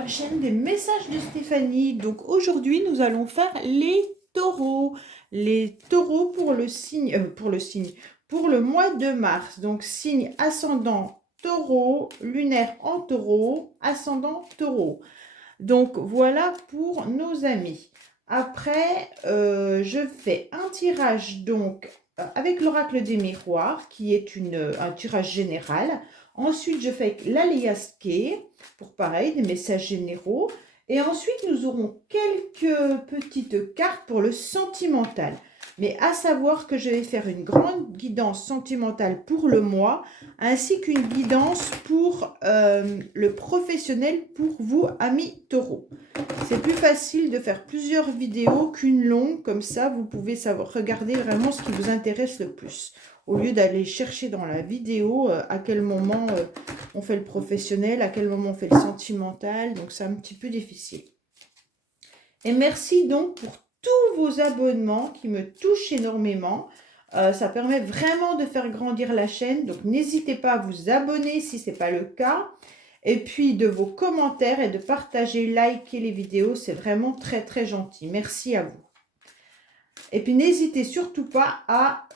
la chaîne des messages de Stéphanie. Donc aujourd'hui, nous allons faire les taureaux. Les taureaux pour le signe, pour le mois de mars. Donc signe ascendant taureau, lunaire en taureau, ascendant taureau. Donc voilà pour nos amis. Après, je fais un tirage donc avec l'oracle des miroirs qui est un tirage général. Ensuite, je fais l'aliasqué pour pareil, des messages généraux. Et ensuite, nous aurons quelques petites cartes pour le sentimental. Mais à savoir que je vais faire une grande guidance sentimentale pour le mois, ainsi qu'une guidance pour le professionnel pour vous, amis taureaux. C'est plus facile de faire plusieurs vidéos qu'une longue, comme ça vous pouvez savoir regarder vraiment ce qui vous intéresse le plus. Au lieu d'aller chercher dans la vidéo à quel moment on fait le professionnel, à quel moment on fait le sentimental, donc c'est un petit peu difficile. Et merci donc pour tous vos abonnements qui me touchent énormément. Ça permet vraiment de faire grandir la chaîne. Donc, n'hésitez pas à vous abonner si ce n'est pas le cas. Et puis, de vos commentaires et de partager, liker les vidéos. C'est vraiment très, très gentil. Merci à vous. Et puis, n'hésitez surtout pas à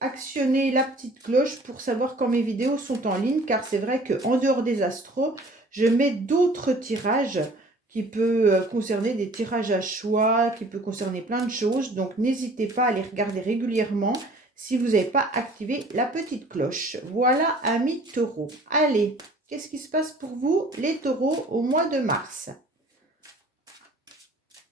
actionner la petite cloche pour savoir quand mes vidéos sont en ligne. Car c'est vrai qu'en dehors des astros, je mets d'autres tirages qui peut concerner des tirages à choix, qui peut concerner plein de choses. Donc, n'hésitez pas à les regarder régulièrement si vous n'avez pas activé la petite cloche. Voilà, amis taureaux. Allez, qu'est-ce qui se passe pour vous, les taureaux, au mois de mars?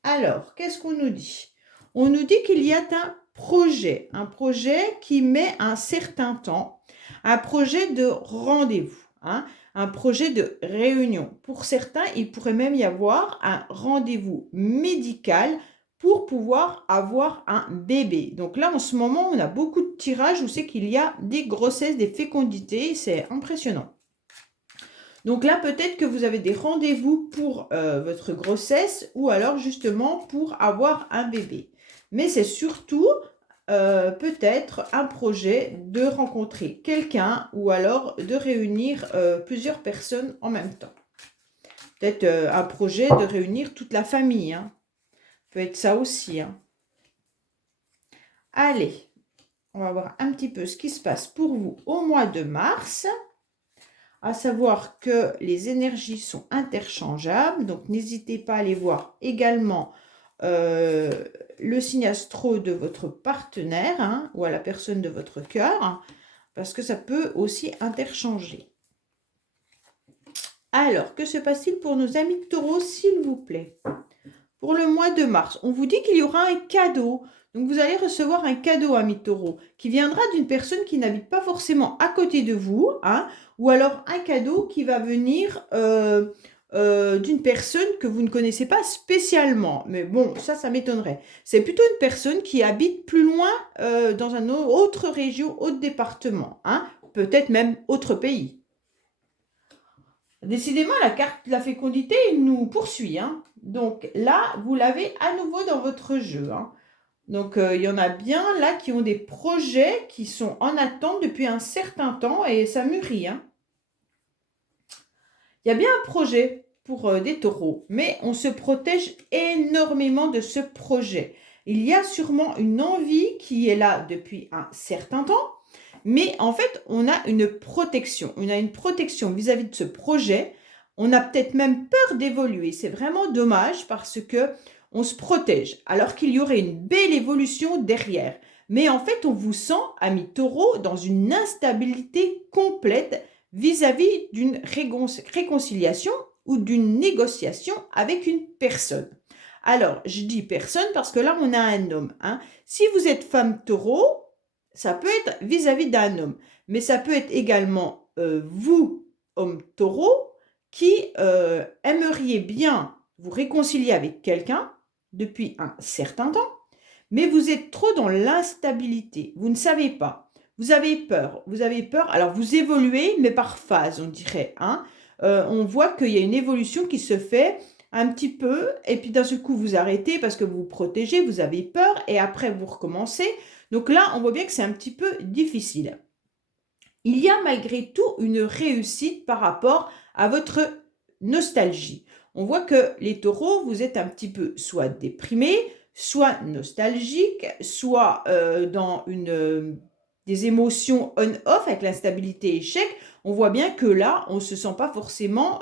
Alors, qu'est-ce qu'on nous dit? On nous dit qu'il y a un projet qui met un certain temps, un projet de rendez-vous, hein, un projet de réunion. Pour certains, il pourrait même y avoir un rendez-vous médical pour pouvoir avoir un bébé. Donc là, en ce moment, on a beaucoup de tirages où c'est qu'il y a des grossesses, des fécondités. C'est impressionnant. Donc là, peut-être que vous avez des rendez-vous pour votre grossesse ou alors justement pour avoir un bébé. Mais c'est surtout peut-être un projet de rencontrer quelqu'un ou alors de réunir plusieurs personnes en même temps. Peut-être un projet de réunir toute la famille. Hein. Peut être ça aussi. Hein. Allez, on va voir un petit peu ce qui se passe pour vous au mois de mars. À savoir que les énergies sont interchangeables. Donc, n'hésitez pas à aller voir également le signe astro de votre partenaire hein, ou à la personne de votre cœur, hein, parce que ça peut aussi interchanger. Alors, que se passe-t-il pour nos amis de taureau, s'il vous plaît? Pour le mois de mars, on vous dit qu'il y aura un cadeau. Donc, vous allez recevoir un cadeau, amis de taureau, qui viendra d'une personne qui n'habite pas forcément à côté de vous, hein, ou alors un cadeau qui va venir d'une personne que vous ne connaissez pas spécialement. Mais bon, ça m'étonnerait. C'est plutôt une personne qui habite plus loin dans une autre région, autre département, hein, peut-être même autre pays. Décidément, la carte de la fécondité nous poursuit. Hein. Donc là, vous l'avez à nouveau dans votre jeu. Hein. Donc, il y en a bien là qui ont des projets qui sont en attente depuis un certain temps et ça mûrit. Hein. Il y a bien un projet pour des taureaux, mais on se protège énormément de ce projet. Il y a sûrement une envie qui est là depuis un certain temps, mais en fait, on a une protection. On a une protection vis-à-vis de ce projet. On a peut-être même peur d'évoluer. C'est vraiment dommage parce que on se protège, alors qu'il y aurait une belle évolution derrière. Mais en fait, on vous sent, amis taureaux, dans une instabilité complète vis-à-vis d'une réconciliation ou d'une négociation avec une personne. Alors, je dis personne parce que là, on a un homme. Hein. Si vous êtes femme taureau, ça peut être vis-à-vis d'un homme. Mais ça peut être également vous, homme taureau, qui aimeriez bien vous réconcilier avec quelqu'un depuis un certain temps, mais vous êtes trop dans l'instabilité. Vous ne savez pas. Vous avez peur. Alors, vous évoluez, mais par phase, on dirait. Hein. On voit qu'il y a une évolution qui se fait un petit peu, et puis d'un seul coup, vous arrêtez parce que vous vous protégez, vous avez peur, et après, vous recommencez. Donc là, on voit bien que c'est un petit peu difficile. Il y a malgré tout une réussite par rapport à votre nostalgie. On voit que les taureaux, vous êtes un petit peu soit déprimés, soit nostalgiques, soit dans des émotions on-off avec l'instabilité échec. On voit bien que là, on ne se sent pas forcément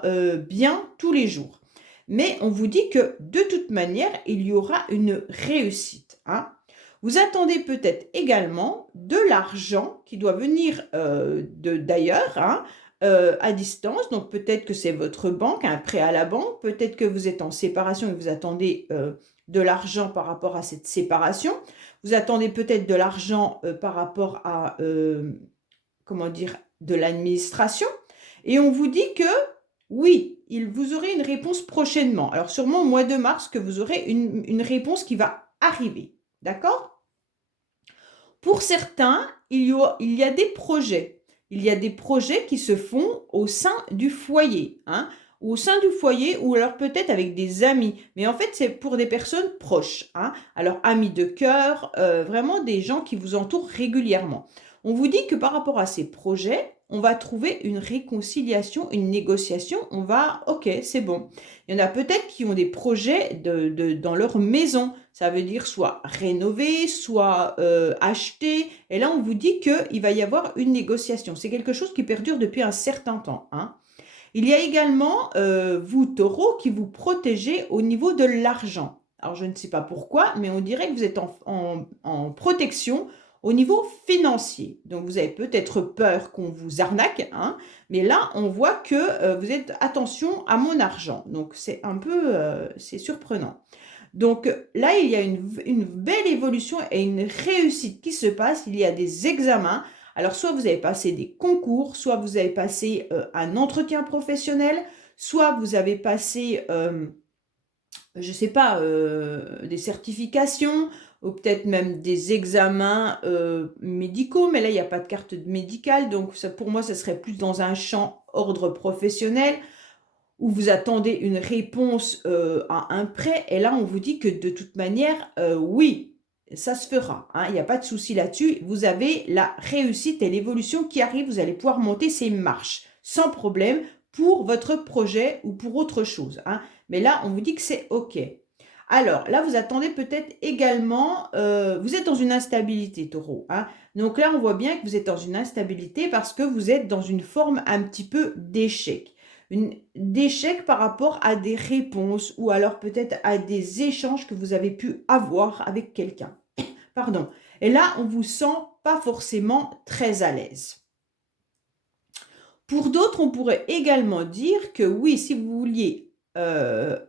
bien tous les jours. Mais on vous dit que de toute manière, il y aura une réussite. Hein. Vous attendez peut-être également de l'argent qui doit venir d'ailleurs, hein, à distance. Donc peut-être que c'est votre banque, un prêt à la banque. Peut-être que vous êtes en séparation et vous attendez de l'argent par rapport à cette séparation. Vous attendez peut-être de l'argent par rapport à, comment dire, de l'administration. Et on vous dit que oui, vous aurez une réponse prochainement. Alors sûrement au mois de mars que vous aurez une réponse qui va arriver. D'accord? Pour certains, il y a des projets. Il y a des projets qui se font au sein du foyer. Hein, au sein du foyer ou alors peut-être avec des amis. Mais en fait, c'est pour des personnes proches. Hein, alors, amis de cœur, vraiment des gens qui vous entourent régulièrement. On vous dit que par rapport à ces projets, on va trouver une réconciliation, une négociation. On va, ok, c'est bon. Il y en a peut-être qui ont des projets dans leur maison. Ça veut dire soit rénover, soit acheter. Et là, on vous dit qu'il va y avoir une négociation. C'est quelque chose qui perdure depuis un certain temps. Hein. Il y a également, vous, taureaux, qui vous protégez au niveau de l'argent. Alors, je ne sais pas pourquoi, mais on dirait que vous êtes en protection au niveau financier. Donc, vous avez peut-être peur qu'on vous arnaque, hein, mais là, on voit que vous êtes attention à mon argent. Donc, c'est un peu, c'est surprenant. Donc là, il y a une belle évolution et une réussite qui se passe. Il y a des examens. Alors, soit vous avez passé des concours, soit vous avez passé un entretien professionnel, soit vous avez passé, je ne sais pas, des certifications, ou peut-être même des examens médicaux, mais là, il n'y a pas de carte médicale, donc ça, pour moi, ça serait plus dans un champ ordre professionnel, où vous attendez une réponse à un prêt, et là, on vous dit que de toute manière, oui, ça se fera. Hein, il n'y a pas de souci là-dessus. Vous avez la réussite et l'évolution qui arrive. Vous allez pouvoir monter ces marches sans problème pour votre projet ou pour autre chose. Hein. Mais là, on vous dit que c'est OK. Alors, là, vous attendez peut-être également, vous êtes dans une instabilité, taureau. Hein. Donc là, on voit bien que vous êtes dans une instabilité parce que vous êtes dans une forme un petit peu d'échec. D'échec par rapport à des réponses ou alors peut-être à des échanges que vous avez pu avoir avec quelqu'un. Pardon. Et là, on vous sent pas forcément très à l'aise. Pour d'autres, on pourrait également dire que oui, si vous vouliez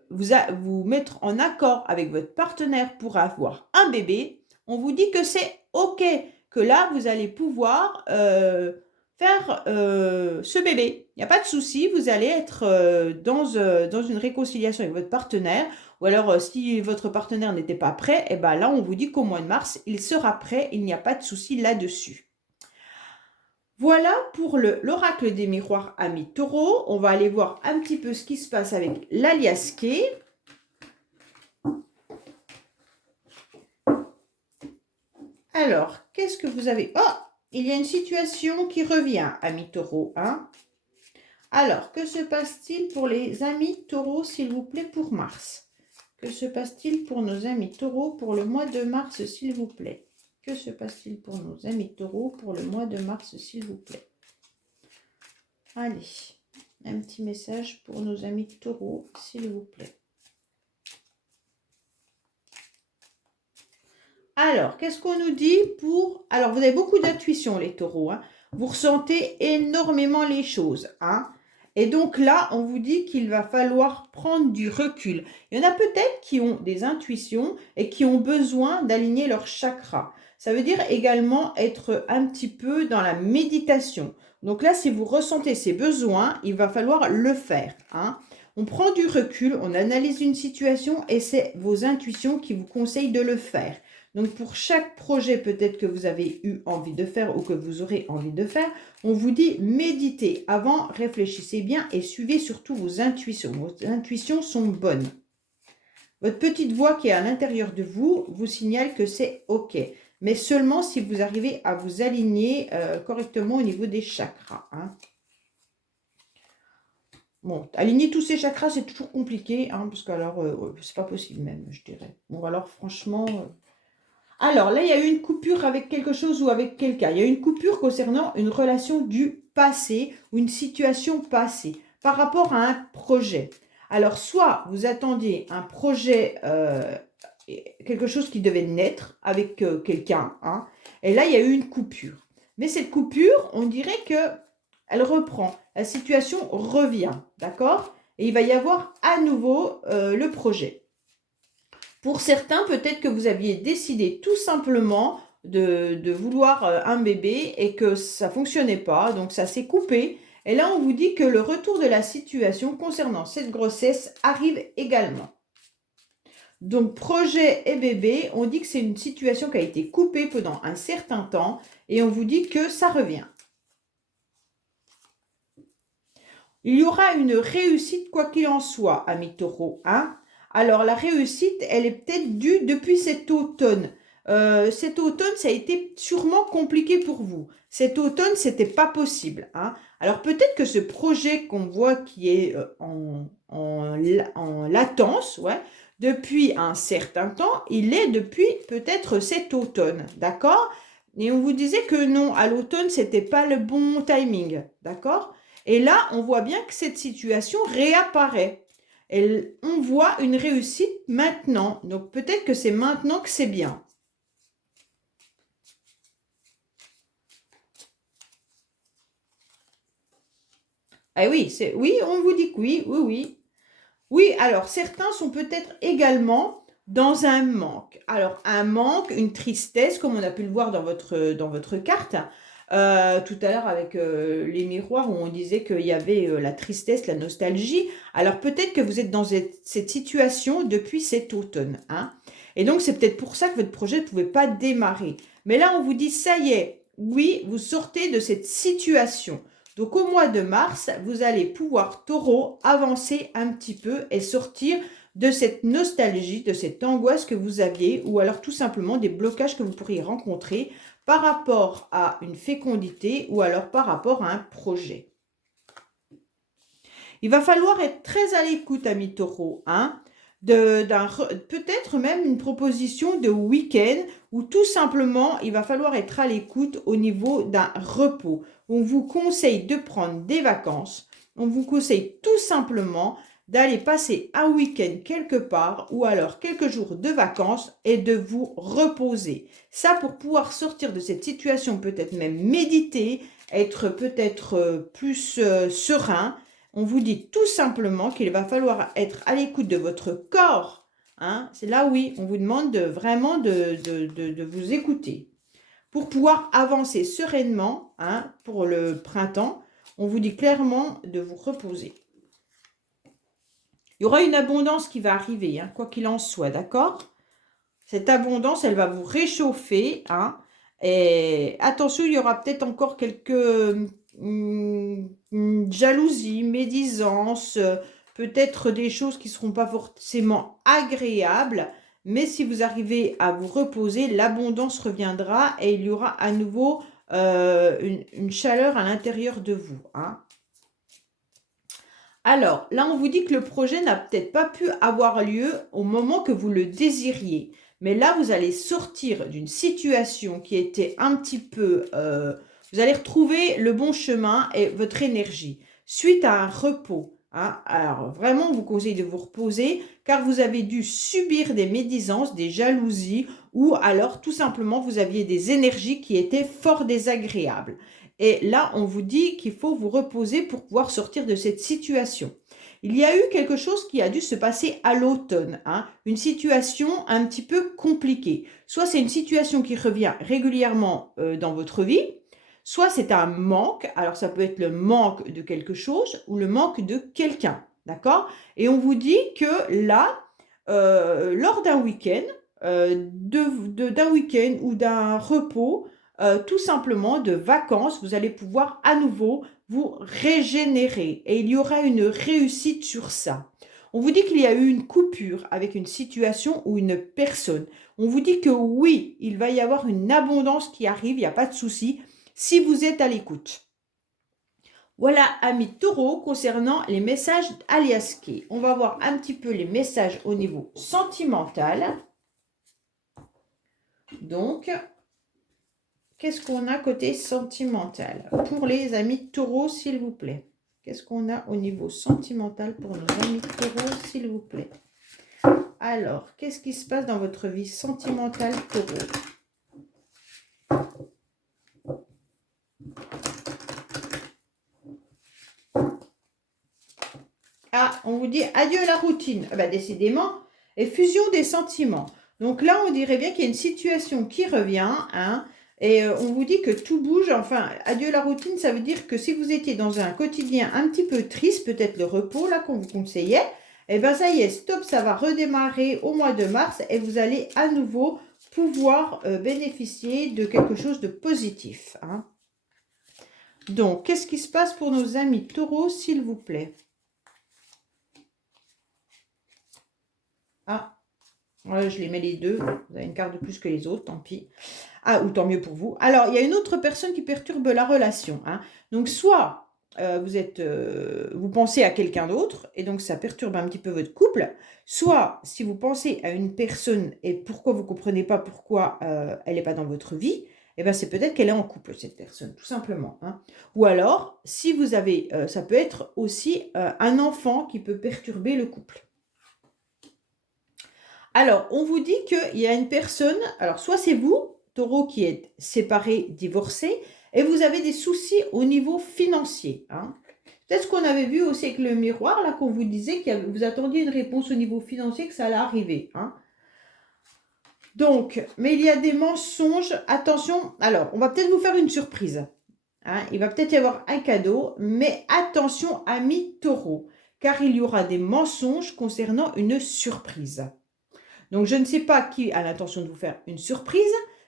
vous mettre en accord avec votre partenaire pour avoir un bébé, on vous dit que c'est OK, que là, vous allez pouvoir faire ce bébé. Il n'y a pas de souci, vous allez être dans une réconciliation avec votre partenaire. Ou alors, si votre partenaire n'était pas prêt, et ben là, on vous dit qu'au mois de mars, il sera prêt. Il n'y a pas de souci là-dessus. Voilà pour l'oracle des miroirs amis taureaux. On va aller voir un petit peu ce qui se passe avec l'aliasqué. Alors, qu'est-ce que vous avez? Oh, il y a une situation qui revient, amis taureaux. Hein? Alors, que se passe-t-il pour les amis taureaux, s'il vous plaît, pour mars? Que se passe-t-il pour nos amis taureaux pour le mois de mars, s'il vous plaît? Que se passe-t-il pour nos amis taureaux pour le mois de mars, s'il vous plaît? Allez, un petit message pour nos amis taureaux, s'il vous plaît. Alors, qu'est-ce qu'on nous dit pour... Alors, vous avez beaucoup d'intuition, les taureaux. Hein. Vous ressentez énormément les choses. Hein. Et donc là, on vous dit qu'il va falloir prendre du recul. Il y en a peut-être qui ont des intuitions et qui ont besoin d'aligner leur chakra. Ça veut dire également être un petit peu dans la méditation. Donc là, si vous ressentez ces besoins, il va falloir le faire. Hein. On prend du recul, on analyse une situation et c'est vos intuitions qui vous conseillent de le faire. Donc, pour chaque projet peut-être que vous avez eu envie de faire ou que vous aurez envie de faire, on vous dit méditez avant, réfléchissez bien et suivez surtout vos intuitions. Vos intuitions sont bonnes. Votre petite voix qui est à l'intérieur de vous vous signale que c'est OK. Mais seulement si vous arrivez à vous aligner correctement au niveau des chakras. Hein. Bon, aligner tous ces chakras, c'est toujours compliqué, hein, parce que alors, c'est pas possible même, je dirais. Bon, alors franchement... Alors là, il y a eu une coupure avec quelque chose ou avec quelqu'un. Il y a eu une coupure concernant une relation du passé ou une situation passée par rapport à un projet. Alors, soit vous attendiez un projet, quelque chose qui devait naître avec quelqu'un, hein, et là, il y a eu une coupure. Mais cette coupure, on dirait que elle reprend. La situation revient, d'accord? Et il va y avoir à nouveau le projet. Pour certains, peut-être que vous aviez décidé tout simplement de vouloir un bébé et que ça ne fonctionnait pas, donc ça s'est coupé. Et là, on vous dit que le retour de la situation concernant cette grossesse arrive également. Donc, projet et bébé, on dit que c'est une situation qui a été coupée pendant un certain temps et on vous dit que ça revient. Il y aura une réussite quoi qu'il en soit, amis taureaux, hein. Alors, la réussite, elle est peut-être due depuis cet automne. Cet automne, ça a été sûrement compliqué pour vous. Cet automne, c'était pas possible, hein. Alors, peut-être que ce projet qu'on voit qui est en latence, ouais, depuis un certain temps, il est depuis peut-être cet automne, d'accord? Et on vous disait que non, à l'automne, c'était pas le bon timing, d'accord? Et là, on voit bien que cette situation réapparaît. Et on voit une réussite maintenant. Donc peut-être que c'est maintenant que c'est bien. Ah oui, oui, on vous dit que oui, oui, oui. Oui, alors certains sont peut-être également dans un manque. Alors un manque, une tristesse, comme on a pu le voir dans votre carte. Tout à l'heure avec les miroirs où on disait qu'il y avait la tristesse, la nostalgie. Alors peut-être que vous êtes dans cette situation depuis cet automne, hein. Et donc c'est peut-être pour ça que votre projet ne pouvait pas démarrer. Mais là on vous dit ça y est, oui, vous sortez de cette situation. Donc au mois de mars, vous allez pouvoir, taureau, avancer un petit peu et sortir de cette nostalgie, de cette angoisse que vous aviez, ou alors tout simplement des blocages que vous pourriez rencontrer par rapport à une fécondité ou alors par rapport à un projet. Il va falloir être très à l'écoute, amis taureaux, hein, peut-être même une proposition de week-end ou tout simplement, il va falloir être à l'écoute au niveau d'un repos. On vous conseille de prendre des vacances. On vous conseille tout simplement d'aller passer un week-end quelque part ou alors quelques jours de vacances et de vous reposer. Ça, pour pouvoir sortir de cette situation, peut-être même méditer, être peut-être plus serein. On vous dit tout simplement qu'il va falloir être à l'écoute de votre corps, hein. C'est là, oui, on vous demande vraiment de vous écouter. Pour pouvoir avancer sereinement, hein, pour le printemps, on vous dit clairement de vous reposer. Il y aura une abondance qui va arriver, hein, quoi qu'il en soit, d'accord? Cette abondance, elle va vous réchauffer, hein. Et attention, il y aura peut-être encore quelques jalousies, médisances, peut-être des choses qui ne seront pas forcément agréables. Mais si vous arrivez à vous reposer, l'abondance reviendra et il y aura à nouveau une chaleur à l'intérieur de vous, hein. Alors, là, on vous dit que le projet n'a peut-être pas pu avoir lieu au moment que vous le désiriez. Mais là, vous allez sortir d'une situation qui était un petit peu... vous allez retrouver le bon chemin et votre énergie suite à un repos, hein. Alors, vraiment, on vous conseille de vous reposer car vous avez dû subir des médisances, des jalousies ou alors, tout simplement, vous aviez des énergies qui étaient fort désagréables. Et là, on vous dit qu'il faut vous reposer pour pouvoir sortir de cette situation. Il y a eu quelque chose qui a dû se passer à l'automne, hein, une situation un petit peu compliquée. Soit c'est une situation qui revient régulièrement dans votre vie, soit c'est un manque. Alors ça peut être le manque de quelque chose ou le manque de quelqu'un, d'accord? Et on vous dit que là, lors d'un week-end, d'un week-end ou d'un repos, tout simplement de vacances, vous allez pouvoir à nouveau vous régénérer et il y aura une réussite sur ça. On vous dit qu'il y a eu une coupure avec une situation ou une personne. On vous dit que oui, il va y avoir une abondance qui arrive, il n'y a pas de souci, si vous êtes à l'écoute. Voilà, amis taureaux, concernant les messages alias Key. On va voir un petit peu les messages au niveau sentimental. Donc, qu'est-ce qu'on a côté sentimental pour les amis taureaux, s'il vous plaît? Qu'est-ce qu'on a au niveau sentimental pour nos amis taureaux, s'il vous plaît? Alors, qu'est-ce qui se passe dans votre vie sentimentale taureau? Ah, on vous dit adieu la routine. Ah ben, décidément, et fusion des sentiments. Donc là, on dirait bien qu'il y a une situation qui revient, hein, et on vous dit que tout bouge. Enfin, adieu la routine, ça veut dire que si vous étiez dans un quotidien un petit peu triste, peut-être le repos, là, qu'on vous conseillait, et bien ça y est, stop, ça va redémarrer au mois de mars et vous allez à nouveau pouvoir bénéficier de quelque chose de positif, hein. Donc, qu'est-ce qui se passe pour nos amis taureaux, s'il vous plaît? Ah, ouais, je les mets les deux. Vous avez une carte de plus que les autres, tant pis. Ah, ou tant mieux pour vous. Alors, il y a une autre personne qui perturbe la relation, hein. Donc, soit vous pensez à quelqu'un d'autre, et donc ça perturbe un petit peu votre couple. Soit, si vous pensez à une personne, et pourquoi vous ne comprenez pas pourquoi elle n'est pas dans votre vie, eh ben, c'est peut-être qu'elle est en couple, cette personne, tout simplement, hein. Ou alors, si vous avez, ça peut être aussi un enfant qui peut perturber le couple. Alors, on vous dit qu'il y a une personne, alors soit c'est vous, taureau, qui êtes séparé, divorcé, et vous avez des soucis au niveau financier, hein. Peut-être ce qu'on avait vu aussi avec le miroir, là, qu'on vous disait que vous attendiez une réponse au niveau financier, que ça allait arriver, hein. Donc, mais il y a des mensonges, attention, alors, on va peut-être vous faire une surprise, hein. Il va peut-être y avoir un cadeau, mais attention, amis taureaux, car il y aura des mensonges concernant une surprise. Donc, je ne sais pas qui a l'intention de vous faire une surprise.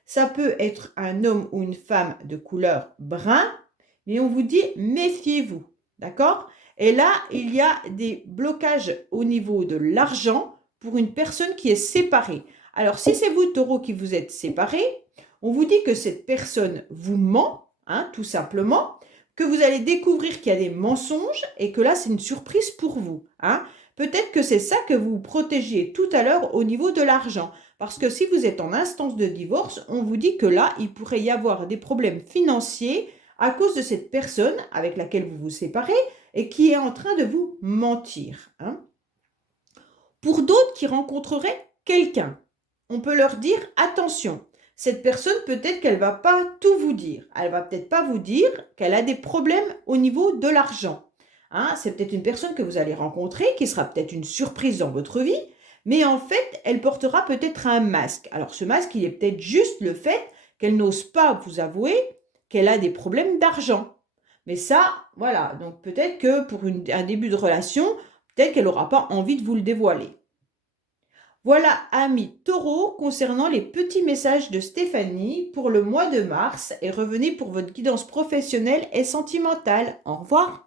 Ça peut être un homme ou une femme de couleur brun, mais on vous dit méfiez-vous, d'accord? Et là, il y a des blocages au niveau de l'argent pour une personne qui est séparée. Alors, si c'est vous, taureau, qui vous êtes séparé, on vous dit que cette personne vous ment, hein, tout simplement, que vous allez découvrir qu'il y a des mensonges et que là, c'est une surprise pour vous, hein. Peut-être que c'est ça que vous protégiez tout à l'heure au niveau de l'argent. Parce que si vous êtes en instance de divorce, on vous dit que là, il pourrait y avoir des problèmes financiers à cause de cette personne avec laquelle vous vous séparez et qui est en train de vous mentir, hein. Pour d'autres qui rencontreraient quelqu'un, on peut leur dire attention, cette personne peut-être qu'elle ne va pas tout vous dire. Elle ne va peut-être pas vous dire qu'elle a des problèmes au niveau de l'argent. Hein, c'est peut-être une personne que vous allez rencontrer, qui sera peut-être une surprise dans votre vie, mais en fait, elle portera peut-être un masque. Alors ce masque, il est peut-être juste le fait qu'elle n'ose pas vous avouer qu'elle a des problèmes d'argent. Mais ça, voilà, donc peut-être que pour un début de relation, peut-être qu'elle n'aura pas envie de vous le dévoiler. Voilà, amis taureaux, concernant les petits messages de Stéphanie pour le mois de mars, et revenez pour votre guidance professionnelle et sentimentale. Au revoir.